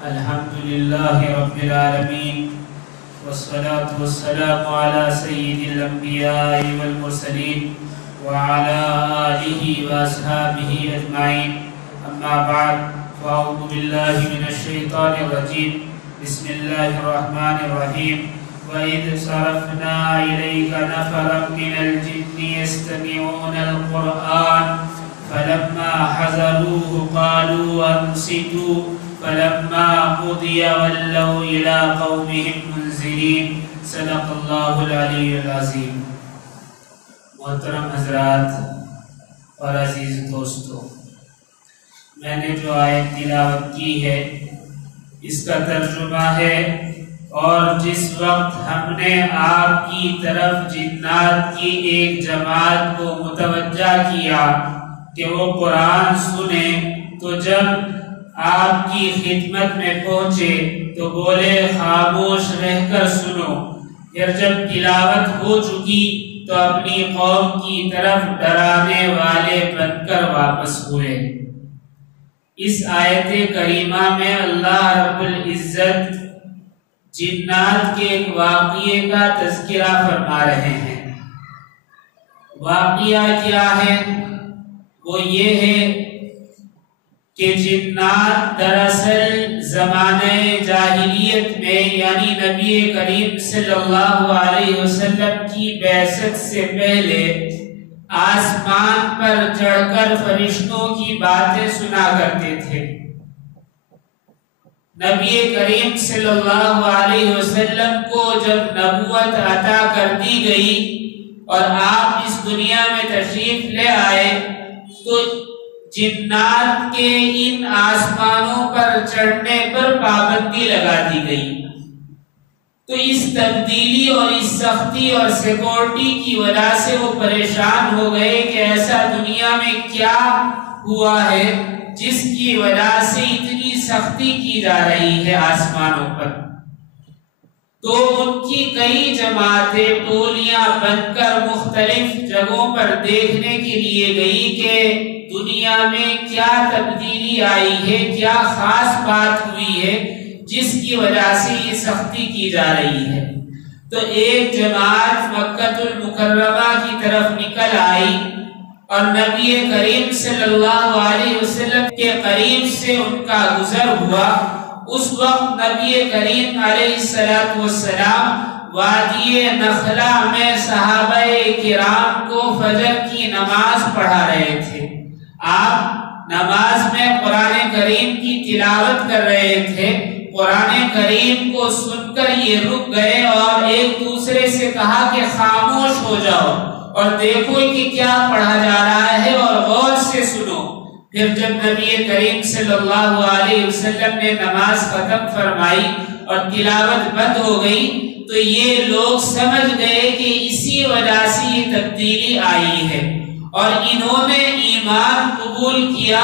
الحمد لله رب العالمين والصلاة والسلام على سيد الأنبياء والمرسلين وعلى آله وأصحابه أجمعين. أما بعد فأعوذ بالله من الشيطان الرجيم. بسم الله الرحمن الرحيم. وإذ صرفنا إليك نفرا من الجن يستمعون القرآن فلما حضروه قالوا أنصتوا فلما قضي ولوا إلى قومهم منذرين. صدق اللہ العلی العظیم. محترم حضرات اور عزیز دوستو، میں نے جو آیت تلاوت کی ہے اس کا ترجمہ ہے، اور جس وقت ہم نے آپ کی طرف جنات کی ایک جماعت کو متوجہ کیا کہ وہ قرآن سنیں، تو جب آپ کی خدمت میں پہنچے تو بولے خاموش رہ کر سنو. پھر جب تلاوت ہو چکی تو اپنی قوم کی طرف ڈرانے والے بن کر واپس ہوئے. اس آیت کریمہ میں اللہ رب العزت جنات کے ایک واقعے کا تذکرہ فرما رہے ہیں. واقعہ کیا ہے؟ وہ یہ ہے کہ جنات دراصل زمانہ جاہلیت میں، یعنی نبی کریم صلی اللہ علیہ وسلم کی بعثت سے پہلے آسمان پر چڑھ کر فرشتوں کی باتیں سنا کرتے تھے. نبی کریم صلی اللہ علیہ وسلم کو جب نبوت عطا کر دی گئی اور آپ اس دنیا میں تشریف لے آئے تو جنات کے ان آسمانوں پر چڑھنے پر پابندی لگا دی گئی. تو اس تبدیلی اور اس سختی اور سیکورٹی کی وجہ سے وہ پریشان ہو گئے کہ ایسا دنیا میں کیا ہوا ہے جس کی وجہ سے اتنی سختی کی جا رہی ہے آسمانوں پر. تو ان کی کئی جماعتیں ٹولیاں بن کر مختلف جگہوں پر دیکھنے کے لیے گئی کہ دنیا میں کیا تبدیلی آئی ہے، کیا خاص بات ہوئی ہے جس کی وجہ سے یہ سختی کی جا رہی ہے. تو ایک جماعت مکہ المکرمہ کی طرف نکل آئی اور نبی کریم صلی اللہ علیہ وسلم کے قریب سے ان کا گزر ہوا. اس وقت نبی کریم علیہ السلام وادی نخلا میں صحابہ کرام کو فجر کی نماز پڑھا رہے تھے. آپ نماز میں قرآن کریم کی تلاوت کر رہے تھے. قرآن کریم کو سن کر یہ رک گئے اور ایک دوسرے سے کہا کہ خاموش ہو جاؤ اور دیکھو کہ کیا پڑھا جا رہا ہے اور غور سے سنو. پھر جب نبی کریم صلی اللہ علیہ وسلم نے نماز ختم فرمائی اور تلاوت بند ہو گئی تو یہ لوگ سمجھ گئے کہ اسی وجہ سے یہ تبدیلی آئی ہے اور انہوں نے ایمان قبول کیا.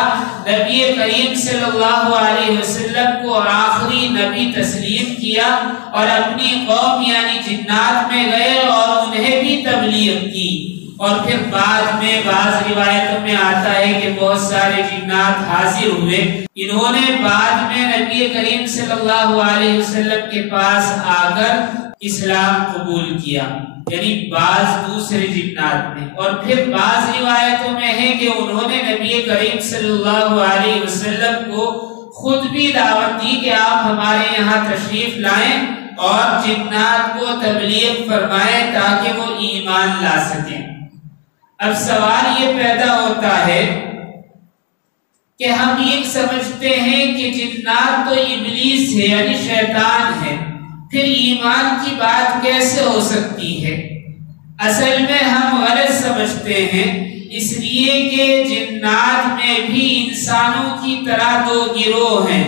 نبی کریم صلی اللہ علیہ وسلم کو آخری نبی تسلیم کیا اور اپنی قوم یعنی جنات میں گئے اور انہیں بھی تبلیغ کی. اور پھر بعد میں بعض روایتوں میں آتا ہے کہ بہت سارے جنات حاضر ہوئے. انہوں نے بعد میں نبی کریم صلی اللہ علیہ وسلم کے پاس آ کر اسلام قبول کیا، یعنی بعض دوسرے جنات نے. اور پھر بعض روایتوں میں ہے کہ انہوں نے نبی کریم صلی اللہ علیہ وسلم کو خود بھی دعوت دی کہ آپ ہمارے یہاں تشریف لائیں اور جنات کو تبلیغ فرمائیں تاکہ وہ ایمان لا سکیں. اب سوال یہ پیدا ہوتا ہے کہ ہم یہ سمجھتے ہیں کہ جنات تو ابلیس ہے یعنی شیطان ہے، پھر ایمان کی بات کیسے ہو سکتی ہے؟ اصل میں ہم غلط سمجھتے ہیں، اس لیے کہ جنات میں بھی انسانوں کی طرح دو گروہ ہیں.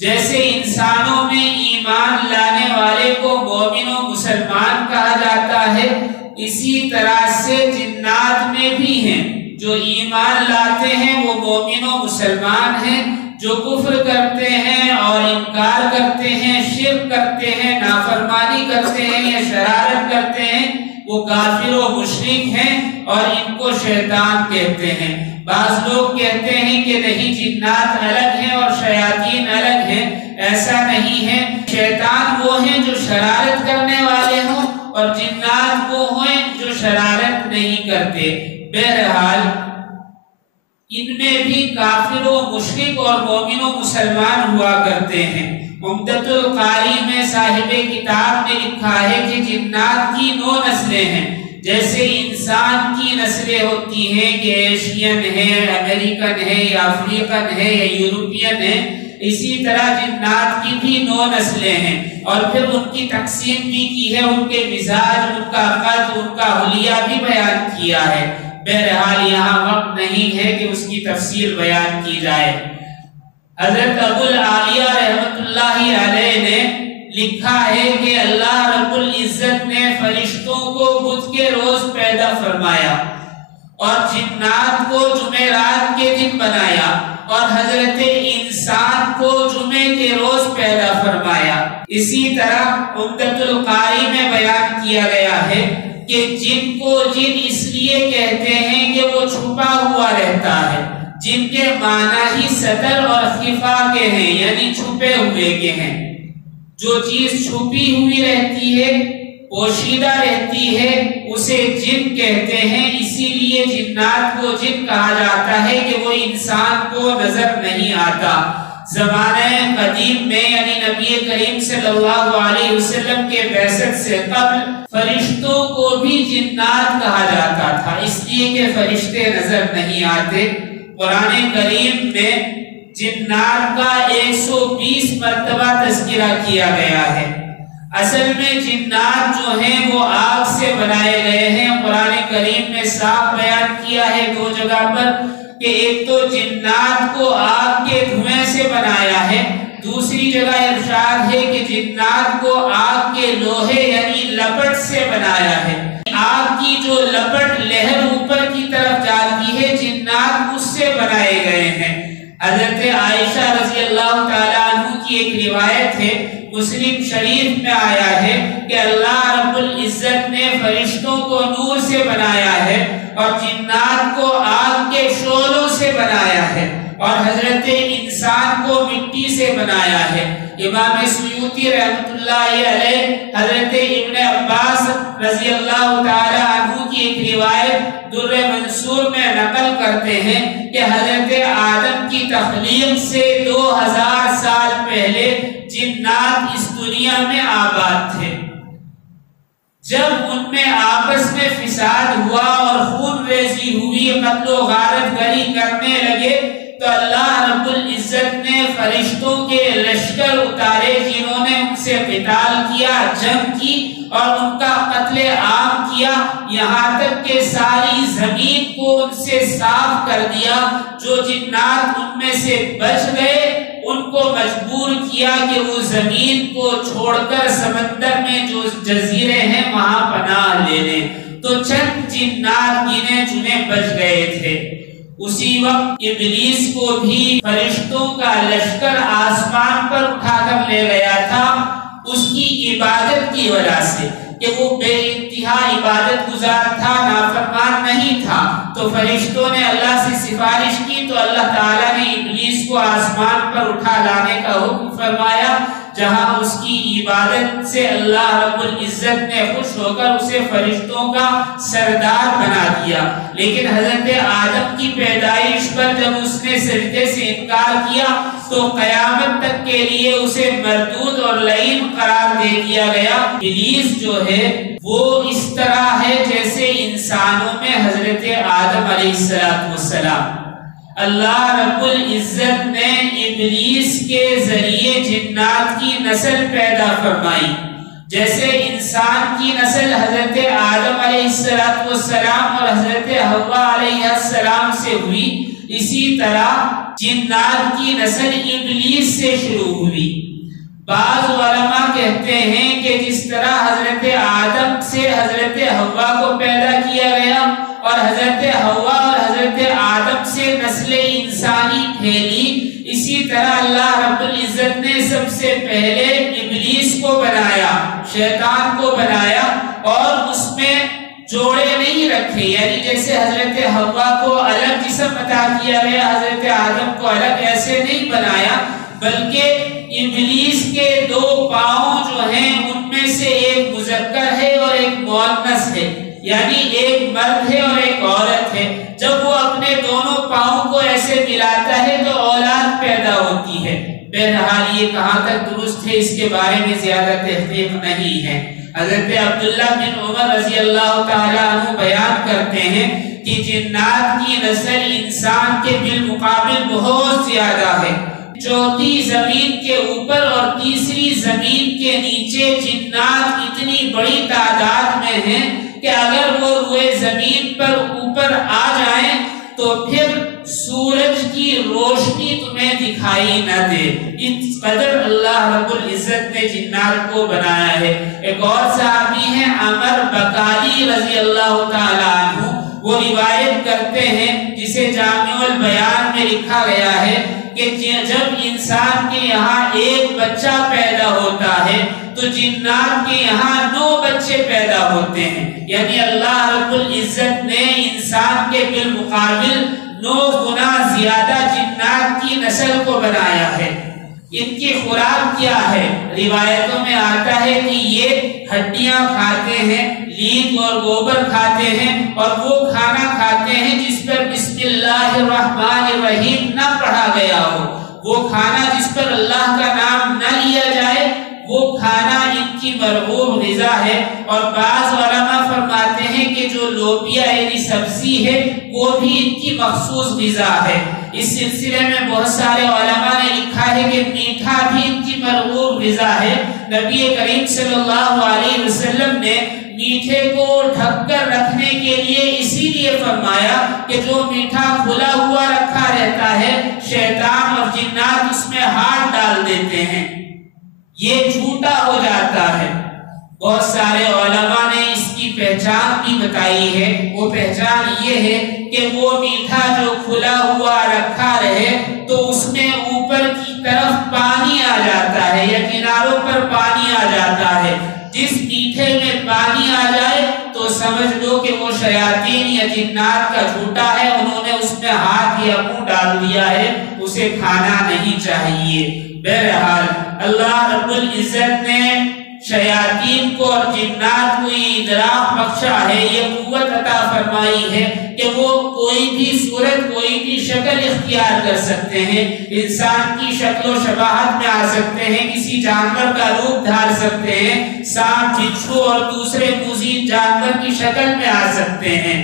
جیسے انسانوں میں ایمان لانے والے کو مومن و مسلمان کہا جاتا ہے، اسی طرح سے جنات میں بھی ہیں. جو ایمان لاتے ہیں وہ مومن و مسلمان ہیں، جو کفر کرتے ہیں اور انکار کرتے ہیں، شرک کرتے ہیں، نافرمانی کرتے ہیں یا شرارت کرتے ہیں، وہ کافر و مشرک ہیں اور ان کو شیطان کہتے ہیں. بعض لوگ کہتے ہیں کہ نہیں، جنات الگ ہیں اور شیاطین الگ ہیں. ایسا نہیں ہے۔ شیطان وہ ہیں جو شرارت کرنے والے ہوں اور جنات وہ ہیں جو شرارت نہیں کرتے۔ بہرحال ان میں بھی کافر و مشرک اور مومن و مسلمان ہوا کرتے ہیں۔ عمدۃ القاری میں صاحب کتاب نے لکھا ہے کہ جنات کی 9 نسلیں ہیں۔ جیسے انسان کی نسلیں ہوتی ہیں کہ ایشین ہے، امریکن ہے، یا افریقن ہے، یا یورپین ہے، اسی طرح جنات کی بھی 9 نسلیں ہیں، اور پھر ان کی تقسیم بھی کی ہے، ان کے مزاج، ان کا قد، ان کا حلیہ بھی بیان کیا ہے۔ بہرحال یہاں وقت نہیں ہے کہ اس کی تفصیل بیان کی جائے۔ حضرت ابو العالیہ رحمت اللہ علیہ نے لکھا ہے کہ اللہ رب العزت نے فرشتوں کو بدھ کے روز پیدا فرمایا اور جنات کو جمعرات کے دن بنایا اور حضرت انسان کو جمعے کے روز پیدا فرمایا۔ اسی طرح عمدۃ القاری میں بیان کیا گیا ہے کہ جن کو جن اس لیے کہتے ہیں کہ وہ چھپا ہوا رہتا ہے، جن کے معنی ہی سطر اور خفا کے ہیں، یعنی چھپے ہوئے کے ہیں۔ جو چیز چھپی ہوئی رہتی ہے، پوشیدہ رہتی ہے، اسے جن کہتے ہیں۔ اسی لیے جنات کو جن کہا جاتا ہے کہ وہ انسان کو نظر نہیں آتا۔ زمانہ قدیم میں یعنی نبی کریم صلی اللہ علیہ وسلم کے بعثت سے قبل فرشتوں کو بھی جنات کہا جاتا تھا، اس لیے کہ فرشتے نظر نہیں آتے۔ قرآن کریم میں جنات کا 120 مرتبہ تذکرہ کیا گیا ہے۔ اصل میں جنات جو ہیں وہ آگ سے بنائے گئے ہیں۔ قرآن کریم نے صاف بیان کیا ہے 2 جگہ پر کہ ایک تو جنات کو آگ کے دھوئیں سے بنایا ہے، دوسری جگہ ارشاد ہے کہ جنات کو آگ کے لوہے یعنی لپٹ سے بنایا ہے۔ آگ کی جو لپٹ لہر اوپر کی طرف جاتی ہے، جنات اس سے بنائے گئے ہیں۔ حضرت عائشہ رضی اللہ تعالیٰ عنہ کی ایک روایت ہے، مسلم شریف میں آیا ہے کہ اللہ رب العزت نے فرشتوں کو نور سے بنایا ہے اور جنات کو آگ کے شعلوں سے بنایا ہے اور حضرت انسان کو مٹی سے بنایا ہے۔ امام سیوطی رحمت اللہ علیہ حضرت ابن عباس رضی اللہ تعالی عنہ کی ایک روایت در منصور میں نقل کرتے ہیں کہ حضرت آدم کی تخلیق سے 2000 سال پہلے جنات اس دنیا میں آباد تھے۔ جب ان میں آپس میں فساد ہوا اور خون ریزی ہوئی، قتل و غارت گری کرنے لگے، تو اللہ رب العزت نے فرشتوں کے لشکر اتارے جنہوں نے ان سے قتال کیا، جنگ کی اور ان کا قتل عام کیا، یہاں تک کہ ساری زمین کو ان سے صاف کر دیا۔ جو جنات ان میں سے بچ گئے ان کو مجبور کیا کہ وہ زمین کو چھوڑ کر سمندر میں جو جزیرے ہیں وہاں پناہ لے لیں، تو چند جنات گنے چنے بچ گئے تھے۔ اسی وقت ابلیس کو بھی فرشتوں کا لشکر آسمان پر اٹھا کر لے گیا تھا اس کی عبادت کی وجہ سے، کہ وہ بے انتہا عبادت گزار تھا، نافرمان نہیں تھا۔ تو فرشتوں نے اللہ سے سفارش کی تو اللہ تعالیٰ نے ابلیس کو آسمان پر اٹھا لانے کا حکم فرمایا، جہاں اس کی عبادت سے اللہ رب العزت نے خوش ہو کر اسے فرشتوں کا سردار بنا دیا۔ لیکن حضرت آدم کی پیدائش پر جب اس نے سجدے سے انکار کیا تو قیامت تک کے لیے اسے مردود اور لعین قرار دے دیا گیا۔ ابلیس جو ہے وہ اس طرح ہے جیسے انسانوں میں حضرت آدم علیہ السلام۔ اللہ رب العزت نے ابلیس کے ذریعے جنات کی نسل پیدا فرمائی، جیسے انسان کی نسل حضرت آدم علیہ السلام اور حضرت حوا علیہ السلام سے ہوئی، اسی طرح جنات کی نسل ابلیس سے شروع ہوئی۔ بعض علماء کہتے ہیں کہ جس طرح حضرت آدم سے حضرت حوا کو پیدا کیا گیا اور حضرت حوا اور حضرت آدم سے نسل انسانی پھیلی، اسی طرح اللہ رب العزت نے سب سے پہلے ابلیس کو بنایا، شیطان کو بنایا اور اس میں جوڑے نہیں رکھے، یعنی جیسے حضرت حوا کو الگ جسم عطا کیا گیا، حضرت آدم کو الگ، ایسے نہیں بنایا، بلکہ ابلیس کے دو پاؤں جو ہیں ان میں سے ایک مذکر ہے اور ایک مؤنث ہے، یعنی ایک مرد ہے اور ایک عورت ہے۔ جب وہ اپنے دونوں پاؤں کو ایسے ملاتا ہے تو اولاد پیدا ہوتی ہے۔ بہرحال یہ کہاں تک درست ہے اس کے بارے میں زیادہ تحقیق نہیں ہے۔ حضرت عبداللہ بن عمر رضی اللہ تعالیٰ عنہ بیان کرتے ہیں کہ جنات کی نسل انسان کے بالمقابل بہت زیادہ ہے۔ چوتھی زمین کے اوپر اور تیسری زمین کے نیچے جنات اتنی بڑی تعداد میں ہیں کہ اگر وہ روئے زمین پر اوپر آ جائیں تو پھر سورج کی روشنی تمہیں دکھائی نہ دے، اس قدر اللہ رب العزت نے جنات کو بنایا ہے۔ ایک اور صحابی ہیں عمر بکالی رضی اللہ تعالیٰ عنہ، وہ روایت کرتے ہیں جسے جامع البیان میں لکھا گیا ہے کہ جب انسان کے یہاں ایک بچہ پیدا ہوتا ہے تو جنات کے یہاں 9 بچے پیدا ہوتے ہیں، یعنی اللہ رب العزت نے انسان کے بالمقابل 9 گنا زیادہ جنات کی نسل کو بنایا ہے۔ ان کی خوراک کیا ہے؟ روایتوں میں آتا ہے کہ یہ ہڈیاں کھاتے ہیں، لیگ اور گوبر کھاتے ہیں، اور وہ کھانا کھاتے ہیں جس پر بسم اللہ الرحمن الرحیم نہ پڑھا گیا ہو، وہ کھانا جس پر اللہ کا نام نہ لیا جائے، وہ کھانا ان کی مرغوب غذا ہے۔ اور بعض علماء فرماتے ہیں کہ جو لوبیا یعنی سبزی ہے وہ بھی ان کی مخصوص غذا ہے۔ اس سلسلے میں بہت سارے علماء نے لکھا ہے کہ میٹھا بھی ان کی مرغوب غذا ہے۔ نبی کریم صلی اللہ علیہ وسلم نے میٹھے کو ڈھک کر رکھنے کے لیے اسی لیے فرمایا کہ جو میٹھا کھلا ہوا رکھا رہتا ہے شیطان اور جنات اس میں ہاتھ ڈال دیتے ہیں، یہ جھوٹا ہو جاتا ہے۔ بہت سارے علماء نے اس کی پہچان بھی بتائی ہے، وہ پہچان یہ ہے کہ وہ میٹھا جو کھلا ہوا رکھا رہے تو اس میں اوپر کی طرف پانی آ جاتا ہے یا کناروں پر پانی آ جاتا ہے۔ جس میٹھے میں پانی آ جائے تو سمجھ لو کہ وہ شیاطین یا جنات کا جھوٹا ہے، انہوں نے اس میں ہاتھ یا منہ ڈال دیا ہے، اسے کھانا نہیں چاہیے۔ بہرحال اللہ رب العزت نے شیاطین کو اور جنات کو یہ ادراک بخشا ہے، یہ قوت عطا فرمائی ہے کہ وہ کوئی بھی صورت کوئی بھی شکل اختیار کر سکتے ہیں، انسان کی شکل و شباہت میں آ سکتے ہیں، کسی جانور کا روپ دھار سکتے ہیں، سانپ بچھو اور دوسرے مزید جانور کی شکل میں آ سکتے ہیں۔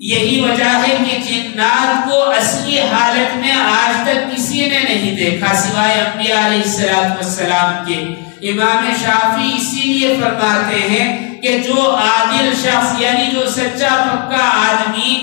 یہی وجہ ہے کہ جنات کو اصلی حالت میں آج تک کسی نے نہیں دیکھا سوائے انبیاء علیہ السلام کے۔ امام شافعی اسی لیے فرماتے ہیں کہ جو عادل شخص یعنی جو سچا پکا آدمی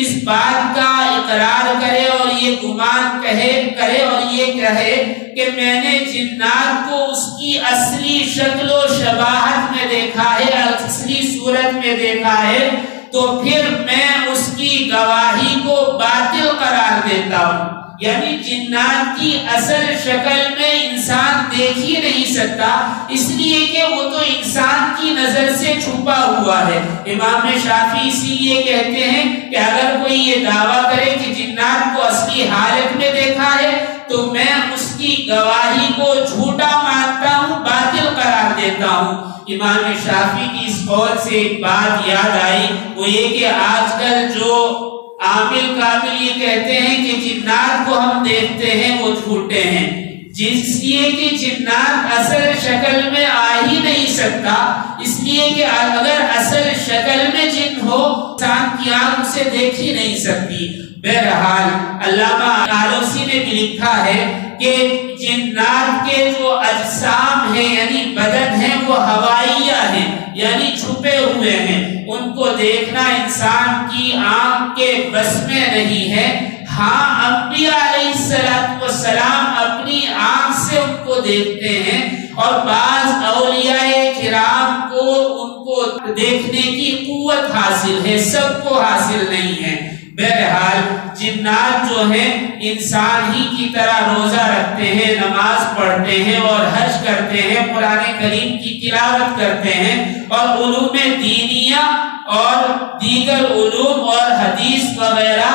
اس بات کا اقرار کرے اور یہ گمان کرے اور یہ کہے کہ میں نے جنات کو اس کی اصلی شکل و شباہت میں دیکھا ہے، اصلی صورت میں دیکھا ہے، تو پھر میں اس کی گواہی کو باطل قرار دیتا ہوں۔ یعنی جنات کی اصل شکل میں انسان دیکھ ہی نہیں سکتا، اس لیے کہ وہ تو انسان کی نظر سے چھپا ہوا ہے۔ امام شافعی اسی لیے کہتے ہیں کہ اگر کوئی یہ دعویٰ کرے کہ جنات کو اصلی حالت میں دیکھا ہے تو میں اس کی گواہی کو جھوٹا مانتا ہوں، باطل قرار دیتا ہوں۔ امام شافعی کی اس قول سے ایک بات یاد آئی، وہ یہ کہ آج کل جو عامل کامل یہ کہتے ہیں کہ جنات کو ہم دیکھتے ہیں وہ جھوٹے ہیں، جس لیے کہ جنات اصل شکل میں آ ہی نہیں سکتا، اس لیے کہ اگر اصل شکل میں جن ہو انسان کی آنکھ اسے دیکھ ہی نہیں سکتی۔ بہرحال علامہ آلوسی نے بھی لکھا ہے کہ جنات کے جو اجسام ہیں یعنی بدن ہیں وہ ہوائیہ ہیں، یعنی چھپے ہوئے ہیں، ان کو دیکھنا انسان کی آنکھ کے بس میں نہیں ہے۔ ہاں انبیاء علیہ السلام اپنی آنکھ سے ان کو دیکھتے ہیں، اور بعض اولیاء کرام کو ان کو دیکھنے کی قوت حاصل ہے، سب کو حاصل نہیں ہے۔ بہرحال جنات جو ہیں انسان ہی کی طرح روزہ رکھتے ہیں، نماز پڑھتے ہیں اور حج کرتے ہیں، قرآن کریم کی تلاوت کرتے ہیں، اور علوم دینیہ اور دیگر علوم اور حدیث وغیرہ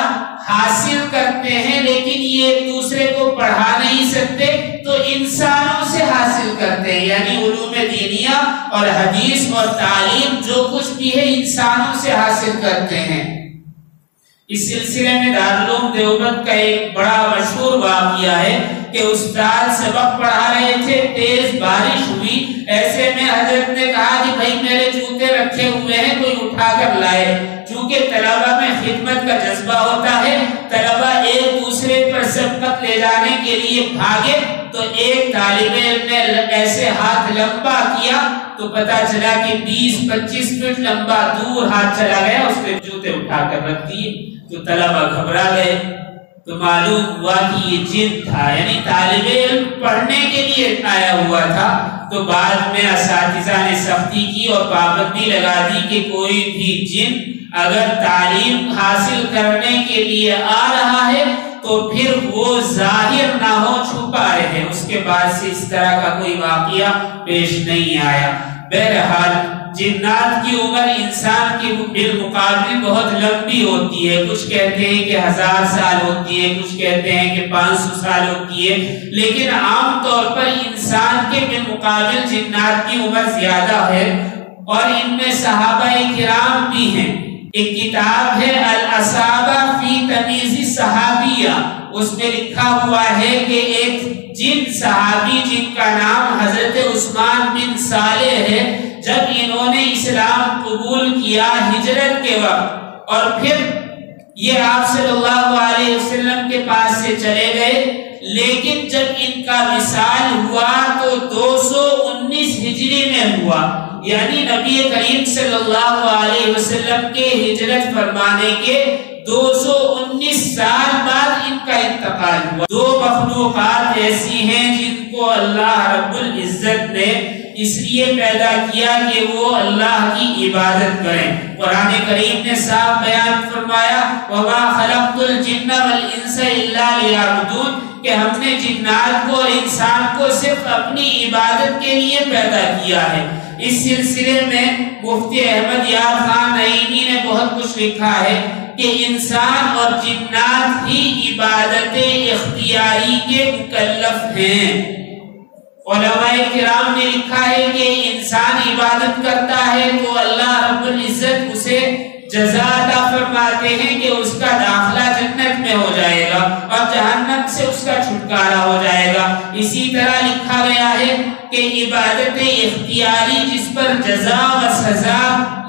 حاصل کرتے ہیں، لیکن یہ ایک دوسرے کو پڑھا نہیں سکتے تو انسانوں سے حاصل کرتے ہیں، یعنی علوم دینیہ اور حدیث اور تعلیم جو کچھ بھی ہے انسانوں سے حاصل کرتے ہیں۔ اس سلسلے میں دارالعلوم دیوبند کا ایک بڑا مشہور واقعہ ہے کہ استاد سبق پڑھا رہے تھے، تیز بارش ہوئی، ایسے میں حضرت نے کہا کہ بھائی میرے جوتے رکھے ہوئے ہیں، کوئی اٹھا کر لائے۔ چونکہ طلبہ میں خدمت کا جذبہ ہوتا ہے، طلبہ ایک دوسرے پر سبقت لے جانے کے لیے بھاگے، تو ایک طالب علم نے ایسے ہاتھ لمبا کیا تو پتا چلا کہ 20-25 فٹ لمبا دور ہاتھ چلا گیا، اس نے جوتے اٹھا کر رکھ دیے، تو طلبہ گھبرا گئے، تو معلوم ہوا کہ یہ جن تھا، یعنی طالب علم پڑھنے کے لیے آیا ہوا تھا۔ تو بعد میں اساتذہ نے سختی کی اور پابندی لگا دی کہ کوئی بھی جن اگر تعلیم حاصل کرنے کے لیے آ رہا ہے تو پھر وہ ظاہر نہ ہو، چھپا رہے۔ اس کے بعد سے اس طرح کا کوئی واقعہ پیش نہیں آیا۔ بہرحال جنات کی عمر انسان کے بالمقابل بہت لمبی ہوتی ہے، کچھ کہتے ہیں کہ 1000 سال ہوتی ہے، کچھ کہتے ہیں کہ 500 سال ہوتی ہے، لیکن عام طور پر انسان کے بالمقابل جنات کی عمر زیادہ ہے، اور ان میں صحابہ کرام بھی ہیں۔ ایک کتاب ہے الاصابہ فی تمیز الصحابیہ، اس میں لکھا ہوا ہے کہ ایک جن صحابی جن کا نام حضرت عثمان بن صالح ہے، جب انہوں نے اسلام قبول کیا ہجرت کے وقت، اور پھر یہ آپ صلی اللہ علیہ وسلم کے پاس سے چلے گئے، لیکن جب ان کا وصال ہوا تو 219 ہجری میں ہوا، یعنی نبی کریم صلی اللہ علیہ وسلم کے ہجرت فرمانے کے 219 سال بعد ان کا انتقال ہوا۔ دو مخلوقات ایسی ہیں جن کو اللہ رب العزت نے اس لیے پیدا کیا کہ وہ اللہ کی عبادت کریں۔ قرآن کریم نے صاف بیان فرمایا وَمَا خَلَقْتُ الْجِنَّ وَالْإِنسَ إِلَّا لِيَعْبُدُونَ، کہ ہم نے جنات کو اور انسان کو صرف اپنی عبادت کے لیے پیدا کیا ہے۔ اس سلسلے میں مفتی احمد یار خان نعیمی نے بہت کچھ لکھا ہے کہ انسان اور جنات ہی عبادت اختیاری کے مکلف ہیں۔ علماء کرام نے لکھا ہے کہ انسان عبادت کرتا ہے تو اللہ رب العزت اسے جزا عطا فرماتے ہیں کہ اس کا داخلہ جنت میں ہو جائے گا اور جہنم سے اس کا چھٹکارا ہو جائے گا۔ اسی طرح لکھا گیا ہے کہ عبادت اختیاری جس پر جزا و سزا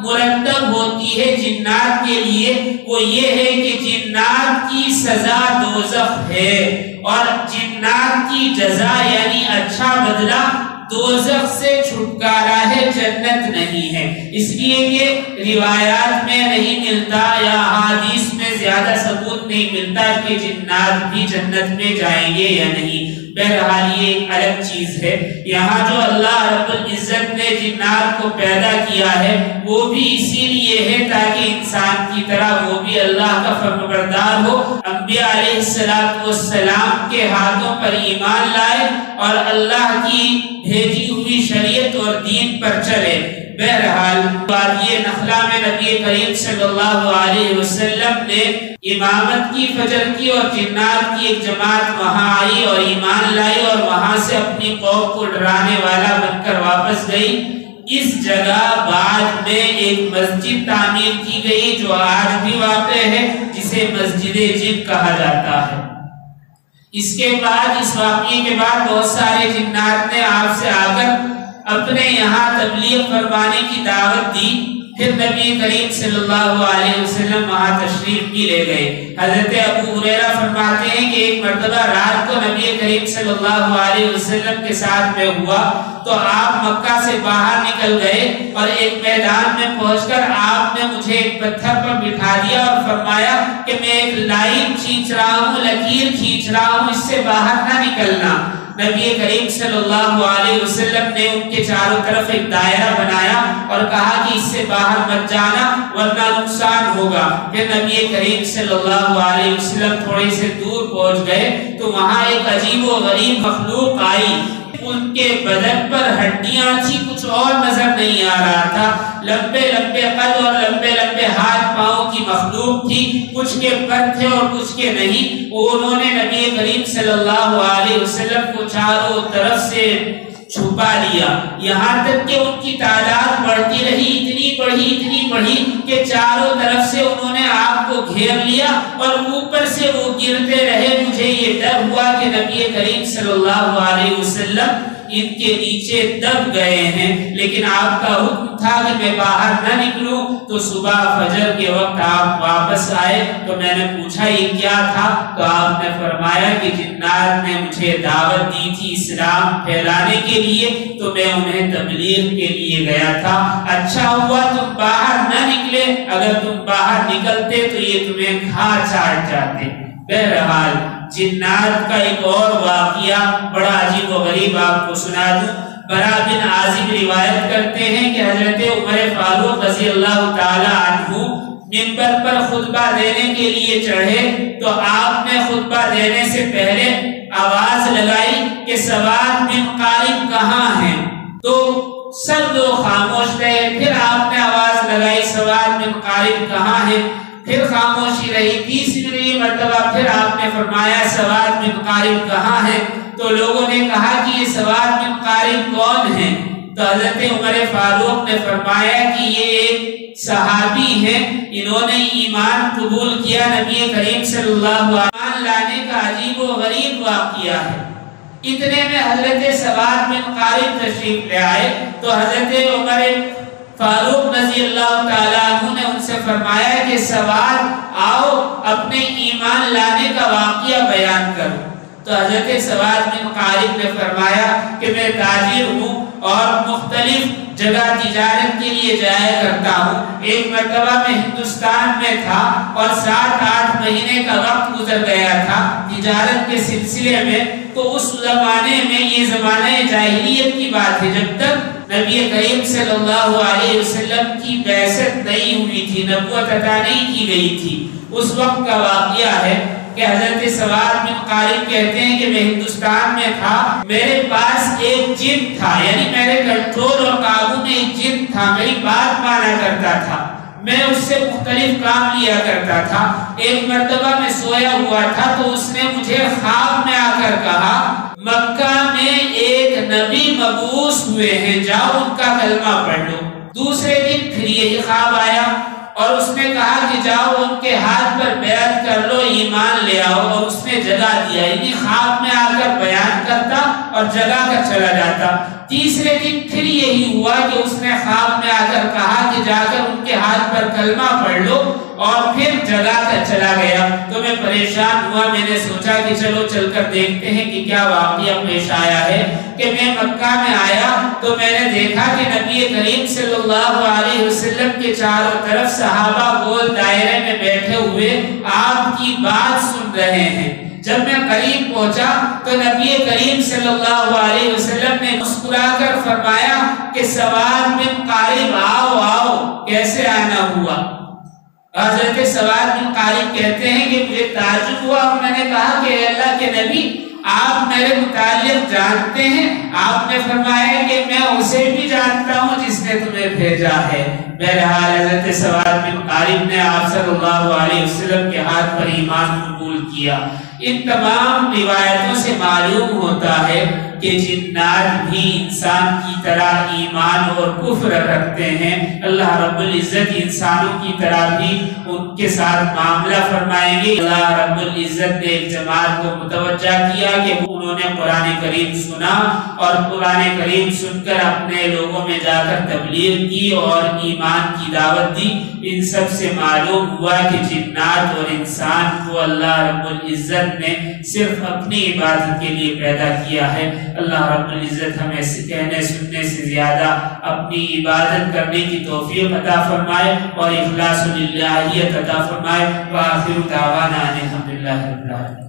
مرتب ہوتی ہے جنات کے لیے، وہ یہ ہے کہ جنات کی سزا دوزخ ہے اور جنات کی جزا یعنی اچھا بدلہ دوزخ سے چھٹکارا ہے، جنت نہیں ہے۔ اس لیے کہ روایات میں نہیں ملتا یا حدیث میں زیادہ ثبوت نہیں ملتا کہ جنات بھی جنت میں جائیں گے یا نہیں۔ بہرحال یہ ایک الگ چیز ہے۔ یہاں جو اللہ رب العزت نے جنات کو پیدا کیا ہے وہ بھی اسی لیے ہے تاکہ انسان کی طرح وہ بھی اللہ کا فرمانبردار ہو، انبیاء علیہ السلام کے ہاتھوں پر ایمان لائے اور اللہ کی بھیجی ہوئی شریعت اور دین پر چلے۔ بہرحال بات یہ نخلا میں نبی کریم صلی اللہ علیہ وسلم نے امامت کی فجر کی اور جنات کی ایک جماعت وہاں آئی اور ایمان لائی اور وہاں سے اپنی قوم کو ڈرانے والا بن کر واپس گئی۔ اس جگہ بعد میں ایک مسجد تعمیر کی گئی جو آج بھی واقع ہے، جسے مسجد جن کہا جاتا ہے۔ اس کے بعد اس واقعے کے بعد بہت سارے جنات نے آپ سے آ کر اپنے یہاں تبلیغ فرمانے کی دعوت دی۔ پھر نبی کریم صلی اللہ علیہ وسلم وہاں تشریف بھی لے گئے۔ حضرت ابو ہریرہ فرماتے ہیں کہ ایک مرتبہ رات کو نبی کریم صلی اللہ علیہ وسلم کے ساتھ میں ہوا تو آپ مکہ سے باہر نکل گئے اور ایک میدان میں پہنچ کر آپ نے مجھے ایک پتھر پر بٹھا دیا اور فرمایا کہ میں ایک لائن کھینچ رہا ہوں، لکیر کھینچ رہا ہوں، اس سے باہر نہ نکلنا۔ نبی کریم صلی اللہ علیہ وسلم نے ان کے چاروں طرف ایک دائرہ بنایا اور کہا کہ اس سے باہر مت جانا ورنہ نقصان ہوگا۔ پھر نبی کریم صلی اللہ علیہ وسلم تھوڑے سے دور پہنچ گئے تو وہاں ایک عجیب و غریب مخلوق آئی ان کے بدن پر ہڈیاں تھی، کچھ اور نظر نہیں آ رہا تھا۔ لمبے لمبے قد اور لمبے لمبے ہاتھ پاؤں کی مخلوق تھی، کچھ کے پر تھے اور کچھ کے نہیں۔ انہوں نے نبی کریم صلی اللہ علیہ وسلم کو چاروں طرف سے چھپا لیا، یہاں تک کہ ان کی تعداد بڑھتی رہی، اتنی بڑھی کہ چاروں طرف سے انہوں نے آپ کو گھیر لیا اور اوپر سے وہ گرتے رہے۔ مجھے یہ ڈر ہوا کہ نبی کریم صلی اللہ علیہ وسلم ان کے نیچے دب گئے ہیں، لیکن آپ کا حکم تھا کہ میں باہر نہ نکلوں۔ تو صبح فجر کے وقت آپ واپس آئے تو میں نے پوچھا یہ کیا تھا؟ تو آپ نے فرمایا کہ جنات نے مجھے دعوت دی تھی اسلام پھیلانے کے لیے، تو میں انہیں تبلیغ کے لیے گیا تھا۔ اچھا ہوا تم باہر نہ نکلے، اگر تم باہر نکلتے تو یہ تمہیں کھا چاٹ جاتے۔ بہرحال جنات کا ایک اور واقعہ بڑا عجیب و غریب آپ کو سنا دوں۔ برا بن عازب روایت کرتے ہیں کہ حضرت عمر فاروق رضی اللہ تعالی عنہ منبر پر خطبہ دینے کے لیے چڑھے تو آپ نے خطبہ دینے سے پہلے آواز لگائی کہ سواد بن قارب کہاں ہیں؟ تو سب لوگ خاموش رہے۔ پھر آپ نے آواز لگائی سواد بن قارب کہاں ہیں؟ پھر خاموشی رہی۔ تیسری مرتبہ پھر آپ نے فرمایا سواد بن قارب کہاں ہے؟ تو لوگوں نے کہا کہ یہ سواد بن قارب کون ہے؟ تو حضرت عمر فاروق نے فرمایا کہ یہ ایک صحابی ہیں، انہوں نے ایمان قبول کیا نبی کریم صلی اللہ علیہ وسلم ایمان لانے کا عجیب و غریب واقعہ ہے۔ اتنے میں حضرت سواد بن قارب تشریف لے آئے تو حضرت عمر فاروق رضی اللہ تعالیٰ عنہ نے ان سے فرمایا کہ سواد آؤ اپنے ایمان لانے کا واقعہ بیان کرو۔ تو حضرت سواد بن قارب نے فرمایا کہ میں تاجر ہوں اور مختلف جگہ تجارت کے لیے جایا کرتا ہوں۔ ایک مرتبہ میں ہندوستان میں تھا اور 7-8 مہینے کا وقت گزر گیا تھا تجارت کے سلسلے میں۔ تو اس زمانے میں، یہ زمانہ جاہلیت کی بات ہے، جب تک نبی کریم صلی اللہ علیہ وسلم کی بعثت نہیں ہوئی تھی، نبوت عطا نہیں کی گئی تھی، اس وقت کا واقعہ ہے کہ حضرت سواد بن قارب کہتے ہیں کہ میں ہندوستان میں تھا، میرے پاس ایک جن تھا، یعنی میرے کنٹرول اور قابو میں ایک جن تھا، میری بات مانا کرتا تھا، میں اس سے مختلف کام لیا کرتا تھا۔ ایک مرتبہ میں سویا ہوا تھا تو اس نے مجھے خواب میں آ کر کہا مکہ میں ایک نبی مبعوث ہوئے ہیں، جاؤ ان کا کلمہ پڑھ لو۔ دوسرے دن پھر یہی خواب آیا اور اس نے کہا کہ جاؤ ان کے ہاتھ پر بیعت کر لو، ایمان لے آؤ، اور اس نے جگہ دیا، یعنی خواب میں آ کر بیان کرتا اور جگہ کر چلا جاتا۔ تیسرے دن پھر یہی ہوا کہ اس نے خواب میں آ کر کہا کہ جا کر ان کے ہاتھ پر کلمہ پڑھ لو، اور پھر جگہ کر چلا گیا۔ تو میں پریشان ہوا، میں نے سوچا کہ چلو چل کر دیکھتے ہیں کہ کیا واقعہ پیش آیا ہے۔ کہ میں مکہ میں آیا تو میں نے دیکھا کہ نبی کریم صلی اللہ علیہ وسلم کے چاروں طرف صحابہ گول دائرے میں بیٹھے ہوئے آپ کی بات سن رہے ہیں۔ جب میں قریب پہنچا تو نبی کریم صلی اللہ علیہ وسلم نے مسکرا کر فرمایا کہ سواد بن قارب آؤ آؤ، کیسے آنا ہوا؟ حضرت سواد بن قارب کہتے ہیں کہ مجھے تعجب ہوا اور میں نے کہا کہ اے اللہ کے نبی آپ میرے متعلق جانتے ہیں؟ آپ نے فرمایا کہ میں اسے بھی جانتا ہوں جس نے تمہیں بھیجا ہے۔ بہرحال حضرت سواد بن قارب نے آپ صلی اللہ علیہ وسلم کے ہاتھ پر ایمان قبول کیا۔ ان تمام روایتوں سے معلوم ہوتا ہے کہ جنات بھی انسان کی طرح ایمان اور کفر رکھتے ہیں۔ اللہ رب العزت انسانوں کی طرح بھی ان کے ساتھ معاملہ فرمائیں گے۔ اللہ رب العزت نے ایک جماعت کو متوجہ کیا کہ انہوں نے قرآن کریم سنا اور قرآن کریم سن کر اپنے لوگوں میں جا کر تبلیغ کی اور ایمان کی دعوت دی۔ ان سب سے معلوم ہوا کہ جنات اور انسان کو اللہ رب العزت نے صرف اپنی عبادت کے لیے پیدا کیا ہے۔ اللہ رب العزت ہمیں کہنے سننے سے زیادہ اپنی عبادت کرنے کی توفیق عطا فرمائے اور اخلاص للہیت عطا فرمائے۔ وآخر دعوانا ان الحمد للہ رب العالمین۔